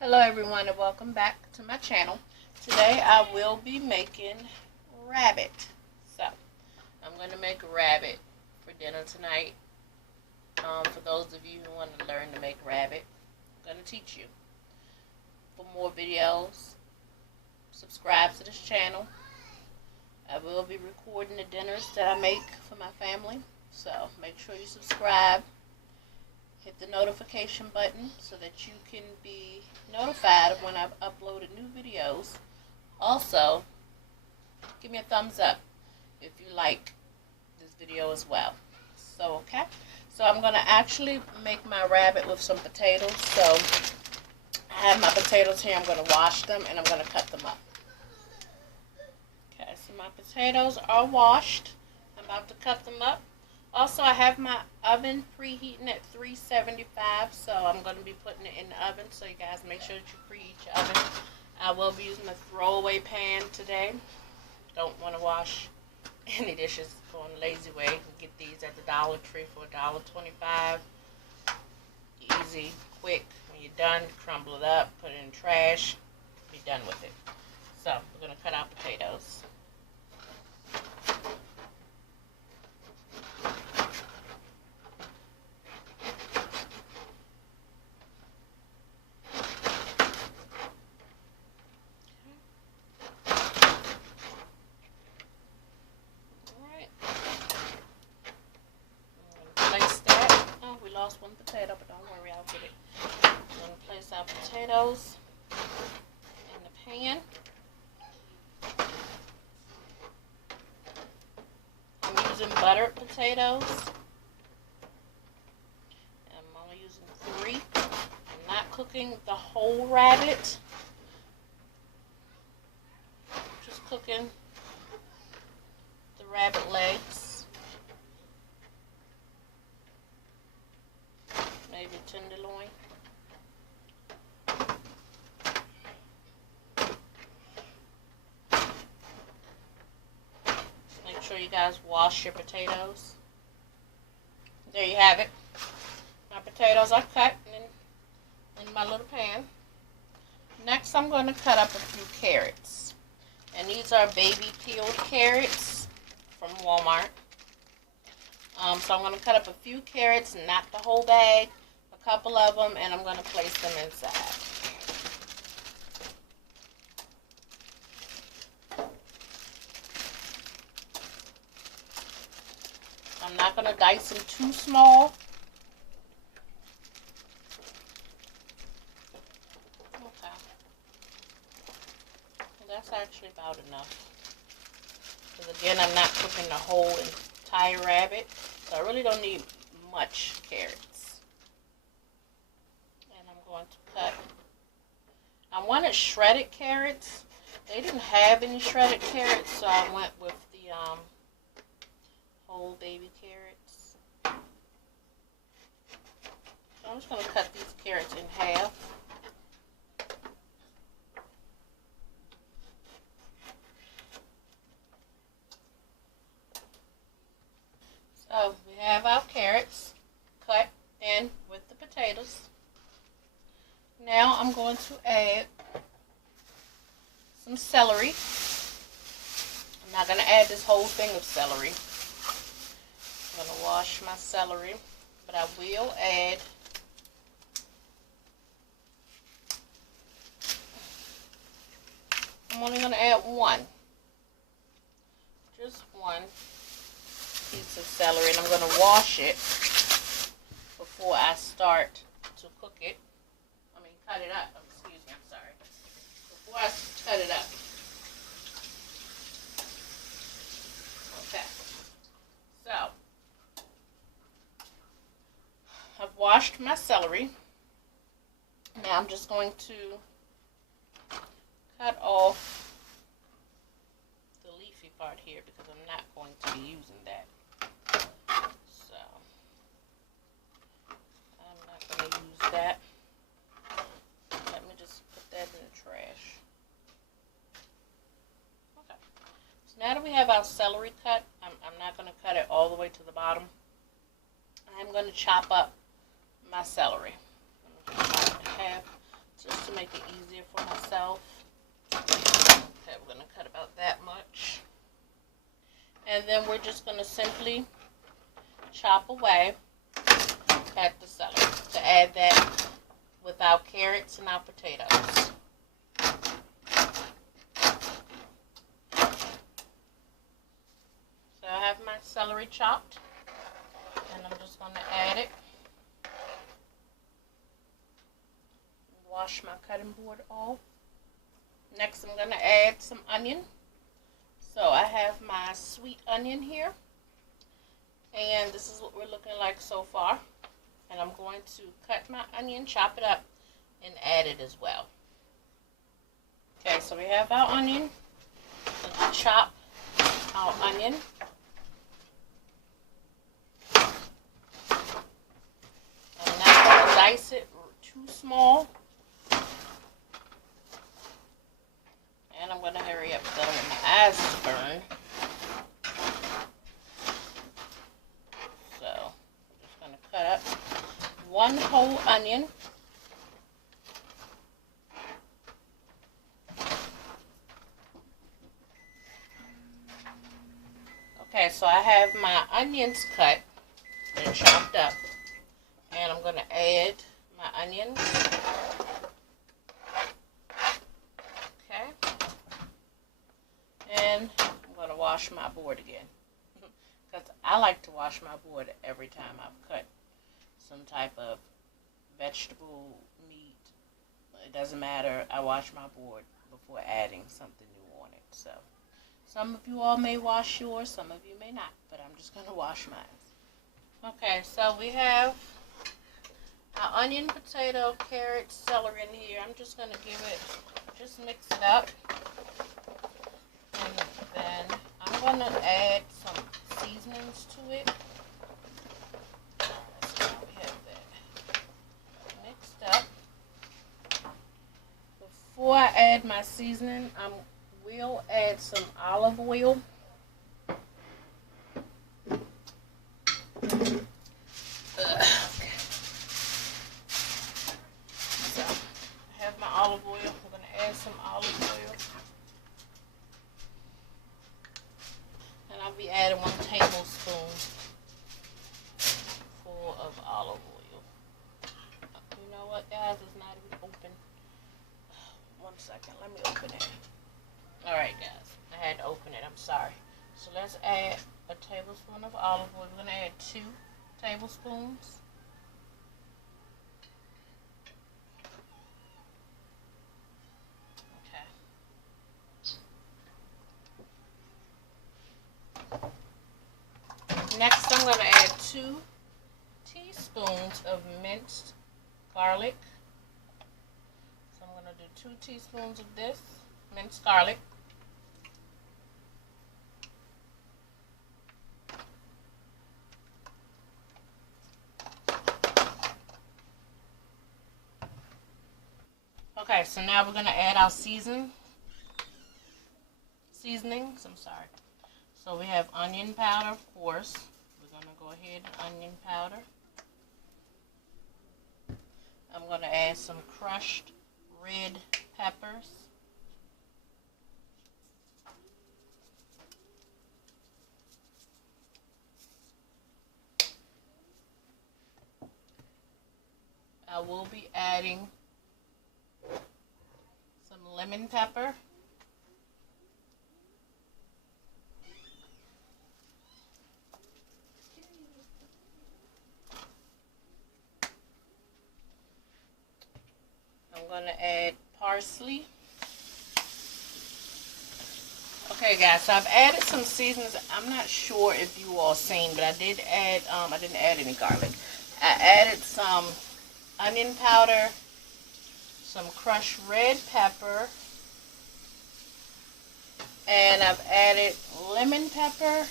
Hello everyone and welcome back to my channel. Today I will be making rabbit. So I'm going to make rabbit for dinner tonight. For those of you who want to learn to make rabbit, I'm going to teach you. For more videos, subscribe to this channel. I will be recording the dinners that I make for my family. So make sure you subscribe. Hit the notification button so that you can be notified of when I've uploaded new videos. Also, give me a thumbs up if you like this video as well. So, I'm going to actually make my rabbit with some potatoes. So, I have my potatoes here. I'm going to wash them and I'm going to cut them up. Okay, so my potatoes are washed. I'm about to cut them up. Also, I have my oven preheating at 375, so I'm going to be putting it in the oven, so you guys make sure that you preheat your oven. I will be using a throwaway pan today. Don't want to wash any dishes, going the lazy way. You can get these at the Dollar Tree for $1.25. Easy, quick. When you're done, crumble it up, put it in trash, be done with it. So, we're going to cut out potatoes. Lost one potato, but don't worry, I'll get it. I'm going to place our potatoes in the pan. I'm using buttered potatoes. I'm only using 3. I'm not cooking the whole rabbit. Just cooking the rabbit legs. Maybe tenderloin. Make sure you guys wash your potatoes. There you have it. My potatoes are cut in my little pan. Next, I'm going to cut up a few carrots. And these are baby peeled carrots from Walmart. So I'm going to cut up a few carrots, not the whole bag. Couple of them, and I'm going to place them inside. I'm not going to dice them too small. Okay. That's actually about enough. Because again, I'm not cooking the whole entire rabbit, so I really don't need much carrots. Going to cut. I wanted shredded carrots. They didn't have any shredded carrots, so I went with the whole baby carrots. So I'm just going to cut these carrots in half. So we have our carrots cut in with the potatoes. Now I'm going to add some celery. I'm not going to add this whole thing of celery. I'm going to wash my celery, but I will add I'm only going to add one. Just one piece of celery, and I'm going to wash it before I start to cook it. Cut it up. Excuse me, I'm sorry. Before I cut it up. Okay. So, I've washed my celery. Now I'm just going to cut off the leafy part here because I'm not going to be using that. So, I'm not going to use that. In the trash. Okay. So now that we have our celery cut, I'm not going to cut it all the way to the bottom. I'm going to chop up my celery. I'm going to chop it in half just to make it then we're just going to simply chop away at the celery to add that with our carrots and our potatoes. So I have my celery chopped, and I'm just going to add it. Wash my cutting board off. Next, I'm going to add some onion. So I have my sweet onion here, and this is what we're looking like so far. And I'm going to cut my onion, chop it up, and add it as well. Okay, so we have our onion. Let's chop our onion. I'm not going to dice it too small. And I'm going to hurry up because I don't want my eyes to burn. So, I'm just going to cut up one whole onion. Okay, so I have my onions cut and chopped up. And I'm going to add my onions. Okay. And I'm going to wash my board again. Because I like to wash my board every time I've cut some type of vegetable, meat. It doesn't matter. I wash my board before adding something new on it. So, some of you all may wash yours, some of you may not. But I'm just going to wash mine. Okay, so we have our onion, potato, carrot, celery in here. I'm just going to just mix it up. And then I'm going to add some seasonings to it. So we have that mixed up. Before I add my seasoning, I will add some olive oil. Olive oil. I'm going to add some olive oil. And I'll be adding 1 tablespoon full of olive oil. You know what, guys? It's not even open. 1 second. Let me open it. Alright, guys. I had to open it. I'm sorry. So let's add a tablespoon of olive oil. We're going to add 2 tablespoons. Next, I'm going to add 2 teaspoons of minced garlic. So I'm going to do 2 teaspoons of this minced garlic. Okay, so now we're going to add our seasonings. I'm sorry. So we have onion powder, of course. We're going to go ahead and onion powder. I'm going to add some crushed red peppers. I will be adding some lemon pepper. I'm going to add parsley. Okay, guys, so I've added some seasonings. I'm not sure if you all seen, but I did add, I didn't add any garlic. I added some onion powder, some crushed red pepper, and I've added lemon pepper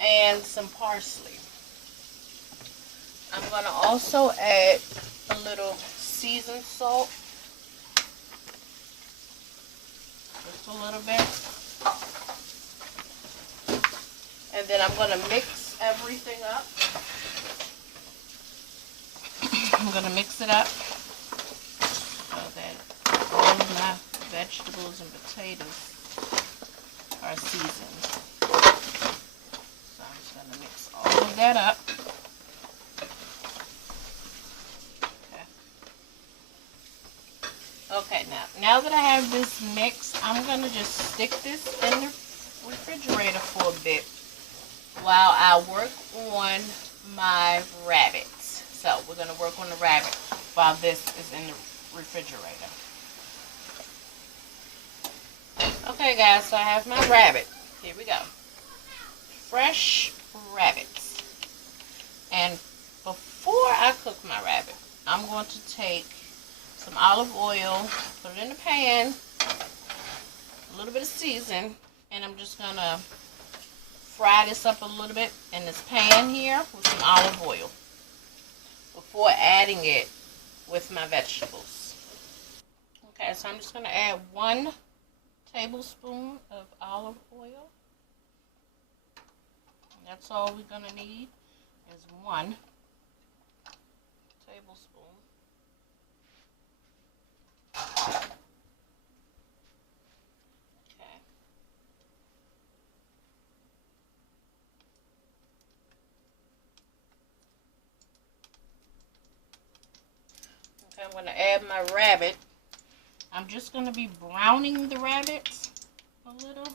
and some parsley. I'm going to also add a little seasoned salt, just a little bit, and then I'm going to mix everything up. I'm going to mix it up so that all of my vegetables and potatoes are seasoned. gonna mix all of that up. Okay, now that I have this mix, I'm going to just stick this in the refrigerator for a bit while I work on my rabbits. So we're going to work on the rabbit while this is in the refrigerator. Okay guys, so I have my rabbit. Here we go. Fresh rabbits. And before I cook my rabbit, I'm going to take some olive oil, put it in the pan, a little bit of season, and I'm just going to fry this up a little bit in this pan here with some olive oil before adding it with my vegetables. Okay, so I'm just going to add 1 tablespoon of olive oil. And that's all we're going to need is 1 tablespoon. Okay, I'm going to add my rabbit. I'm just going to be browning the rabbits a little.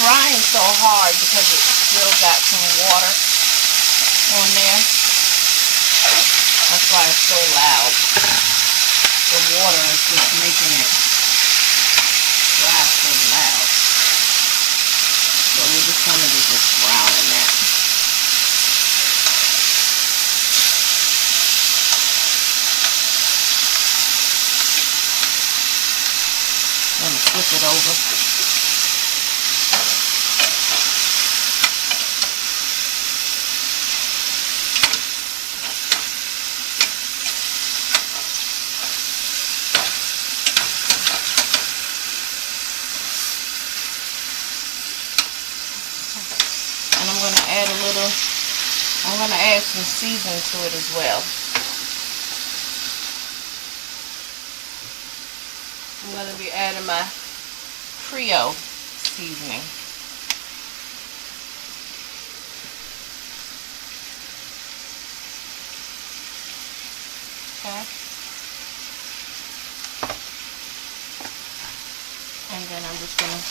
Trying so hard because it still got some water on there. That's why it's so loud. The water is just making it drive so loud. So we're just going to be just browning that. I'm going to flip it over. I'm going to add some seasoning to it as well. I'm going to be adding my Creole seasoning. Okay. And then I'm just going to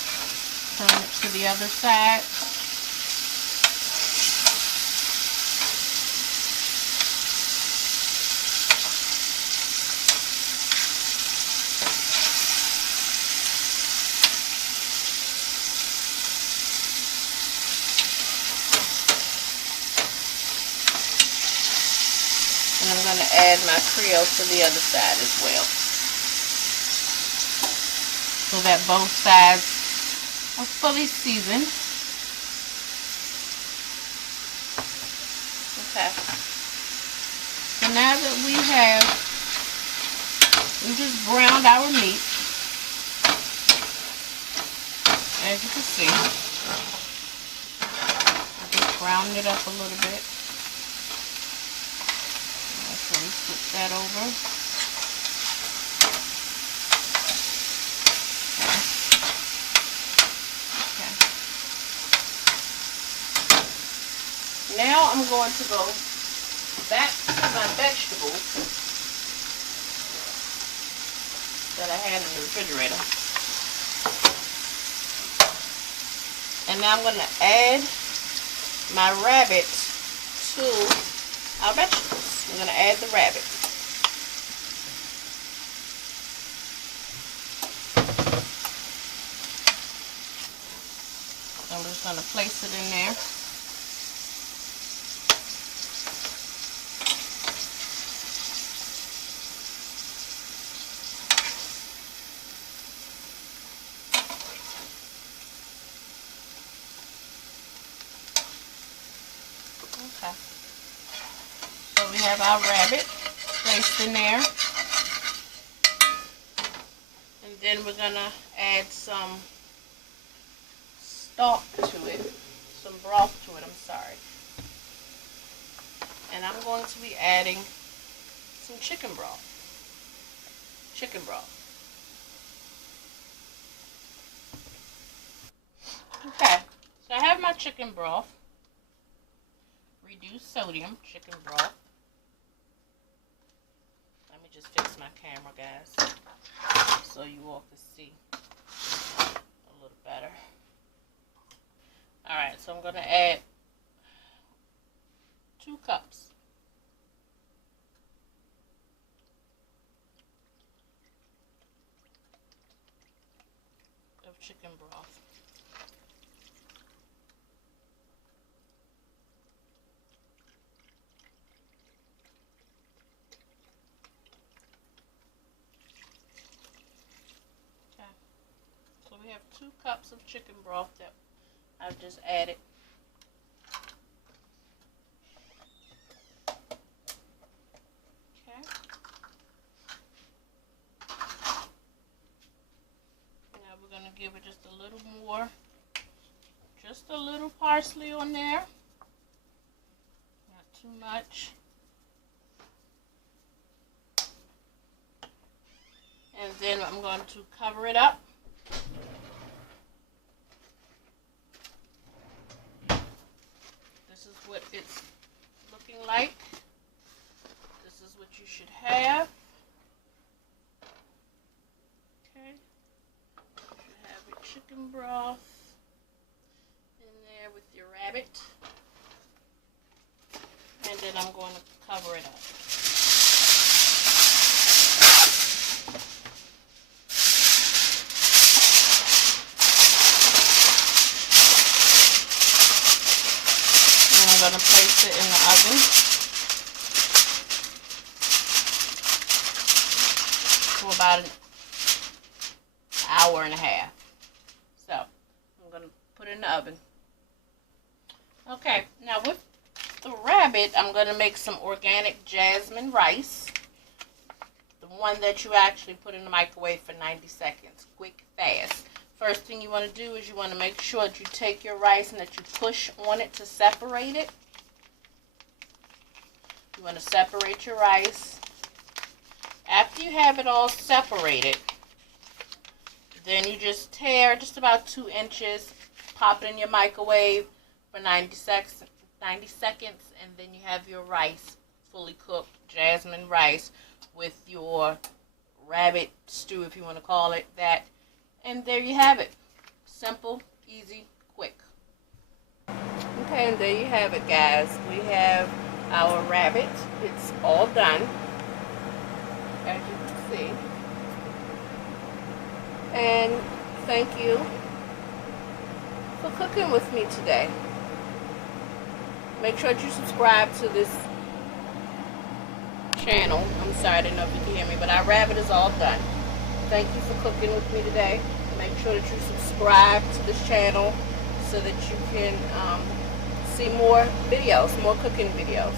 turn it to the other side. And I'm going to add my Creole to the other side as well, so that both sides are fully seasoned. Okay. So now that we just browned our meat, as you can see, I just browned it up a little bit. So we flip that over. Okay. Now I'm going to go back to my vegetables that I had in the refrigerator. And now I'm going to add my rabbit to our vegetables. I'm going to add the rabbit. I'm just going to place it in there. Okay. So we have our rabbit placed in there. And then we're going to add some stock to it. Some broth to it, I'm sorry. And I'm going to be adding some chicken broth. Okay, so I have my chicken broth, reduced sodium chicken broth. Let me just fix my camera, guys, so you all can see a little better. Alright, so I'm going to add 2 cups of chicken broth. Okay, so we have 2 cups of chicken broth that I've just added. Okay. Now we're going to give it just a little more, just a little parsley on there. Not too much. And then I'm going to cover it up. This is what it's looking like. This is what you should have. Okay. You should have your chicken broth in there with your rabbit. And then I'm going to cover it up. I'm going to place it in the oven for about an hour and a half. So I'm going to put it in the oven. Okay, now with the rabbit, I'm going to make some organic jasmine rice. The one that you actually put in the microwave for 90 seconds. Quick, fast. First thing you want to do is you want to make sure that you take your rice and that you push on it to separate it. You want to separate your rice. After you have it all separated, then you just tear just about 2 inches, pop it in your microwave for 90 seconds, and then you have your rice, fully cooked jasmine rice with your rabbit stew, if you want to call it that. And there you have it. Simple, easy, quick. Okay, and there you have it, guys. We have our rabbit. It's all done, as you can see. And thank you for cooking with me today. Make sure that you subscribe to this channel. I'm sorry, I didn't know if you can hear me, but our rabbit is all done. Thank you for cooking with me today. Make sure that you subscribe to this channel so that you can see more videos, more cooking videos.